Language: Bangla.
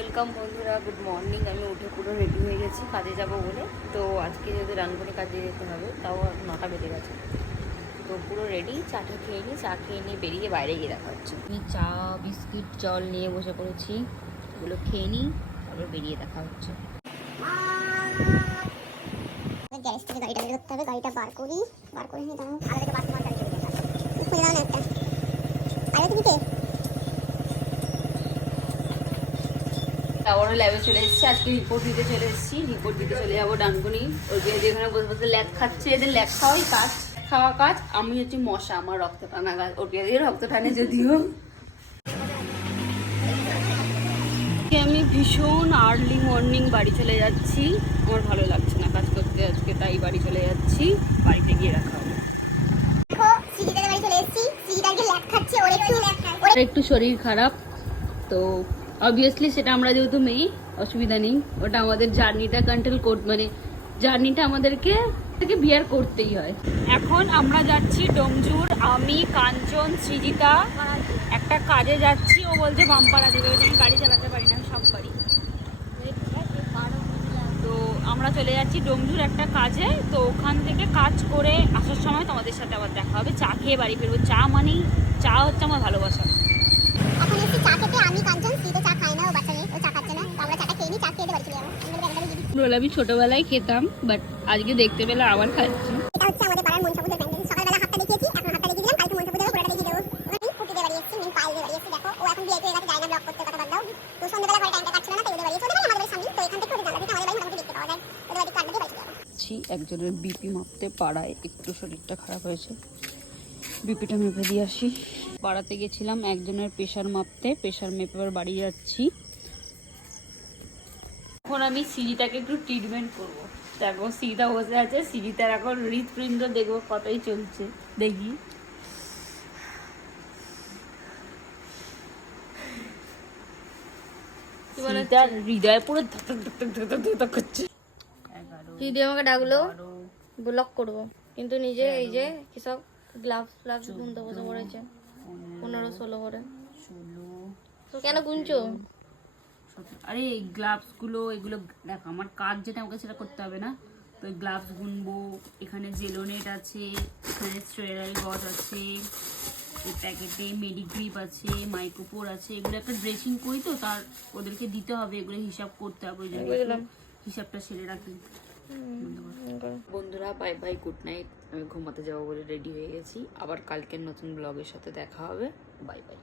ওয়েলকাম বন্ধুরা, গুড মর্নিং। আমি উঠে পুরো রেডি হয়ে গেছি কাজে যাব বলে। তো আজকে যেহেতু রানপুরে কাজে যেতে হবে, তাও 9টা বেজে গেছে। তো পুরো রেডি, চাটা খেয়ে নিই, চা খেয়ে নিয়ে বেরিয়ে বাইরে গিয়ে দেখা হচ্ছে। আমি চা বিস্কিট জল নিয়ে বসে পড়েছি, ওগুলো খেয়ে নিই, তারপর বেরিয়ে দেখা হচ্ছে। গ্যারেজ থেকে গাড়িটা বের করতে হবে, গাড়িটা বার করে নিয়ে দাঁড়াও। আলাদা একটা বাথরুম গাড়ি চলে যাবে, খুঁজে দাও না একটা। আরে তুমি কে? টাওয়ারে ল্যাবে চলে এসেছি, আজকে রিপোর্ট দিতে চলে এসেছি। রিপোর্ট দিতে চলে যাবো ডানকুনি। ওর যেখানে বসে বসে ল্যাক খাচ্ছে, এদের ল্যাক খাওয়াই কাজ, খাওয়া কাজ। আমি হচ্ছে মশা, আমার রক্ত টানা গাছ, ওর দিয়ে রক্ত টানে যদিও। আমি ভীষণ আর্লি মর্নিং বাড়ি চলে যাচ্ছি, আমার ভালো লাগছে না কাজ করতে আজকে, তাই বাড়ি চলে যাচ্ছি। বাড়িতে গিয়ে রাখা হবে। দেখো সিজিটার বাড়ি চলে এসেছি, সিজিটারকে ল্যাক খাচ্ছে, ওর একটু শরীর খারাপ, তো অবভিয়াসলি সেটা আমরা যেহেতু মেয়ে, অসুবিধা নেই। ওটা আমাদের জার্নিটা কন্ট্রোল মানে জার্নিটা আমাদেরকে বিয়ার করতেই হয়। এখন আমরা যাচ্ছি ডোমজুর, আমি, কাঞ্চন, সৃজিতা একটা কাজে যাচ্ছি। ও বলছে বাম্পারা দেবে, আমি গাড়ি চালাতে পারি না, আমি সব পারি। তো আমরা চলে যাচ্ছি ডোমজুর একটা কাজে। তো ওখান থেকে কাজ করে আসার সময় তোমাদের সাথে আবার দেখা হবে। চা খেয়ে বাড়ি ফিরবো। চা মানেই, চা হচ্ছে আমার ভালোবাসা। এখন এসে চা খেতে, আমি কাঞ্চন, সি তো চা খায় না, ও বাচ্চা মেয়ে, ও চা খাচ্ছে না। তো আমরা চাটা খেয়ে নিই, চা খেয়ে বাড়ি চলে যাবো। আমি ছোটবেলায় খেতাম, বাট আজকে দেখতে পেলে আবার খাচ্ছি। এটা হচ্ছে আমাদের পাড়ার মনসা পূজার প্যান্ডেল। সকালবেলা হাতটা দেখিয়েছি, এখন হাতটা দেখিয়ে দিলাম, কালকে মনসা পূজার পুরোটা দেখিয়ে দেবো। ওখানে স্কুটি দিয়ে বাড়ি এসেছি, মেন পায়ে দিয়ে বাড়ি এসেছি। দেখো ও এখন বিয়ে হয়ে গেছে, যায় না ব্লগ করতে, কথা বাদ দাও। তো সন্ধ্যাবেলা ঘরে টাইমটা কাটছিল না, তাই ওদের বাড়ি এসে, ওদের বাড়ি আমাদের সামনে। তো এখান থেকে ওদের জানলা থেকে আমাদের বাড়ি মোটামুটি দেখতে পাওয়া যায়। ওদের বাড়ি কাটবে দিয়ে বাড়ি চলে যাবো। একজনের বিপি মাপতে পাড়ায়, একটু শরীরটা খারাপ হয়েছে, বিপিটা মেপে দিয়ে আসি। পাড়াতে গেছিলাম একজনের প্রেশার মাপতে, প্রেশার মেপে আবার বাড়ি যাচ্ছি। এখন আমি সিজিটাকে একটু ট্রিটমেন্ট করবো। দেখো সিজিটা বসে আছে, সিজিটার এখন হৃৎপিণ্ড দেখবো কতই চলছে, দেখি। হৃদয় পুরো ধক ধক ধক করছে। দিদি আমাকে ডাকলো, ব্লক করবো, কিন্তু নিজে এই যে কি সব গ্লাভস ফ্লাভস গুনতে বসে পড়েছে। 15-16 করে। তো কেন গুনছো? আরে এই গ্লাভস গুলো, এগুলো দেখো আমার কাজ যেটা, আমাকে সেটা করতে হবে না। তো গ্লাভস গুনবো। এখানে জেলোনেট আছে, এখানে স্টেরাইল গজ আছে, এই প্যাকেটে মেডিগ্রিপ আছে, মাইক্রোপোর আছে। এগুলো একটা ড্রেসিং করি, তো তার ওদেরকে দিতে হবে, এগুলো হিসাব করতে হবে, ওই জন্য হিসাবটা সেরে রাখি। বন্ধুরা বাই বাই, গুড নাইট। আমি ঘুমাতে যাবো বলে রেডি হয়ে গেছি। আবার কালকের নতুন ব্লগের সাথে দেখা হবে। Bye bye.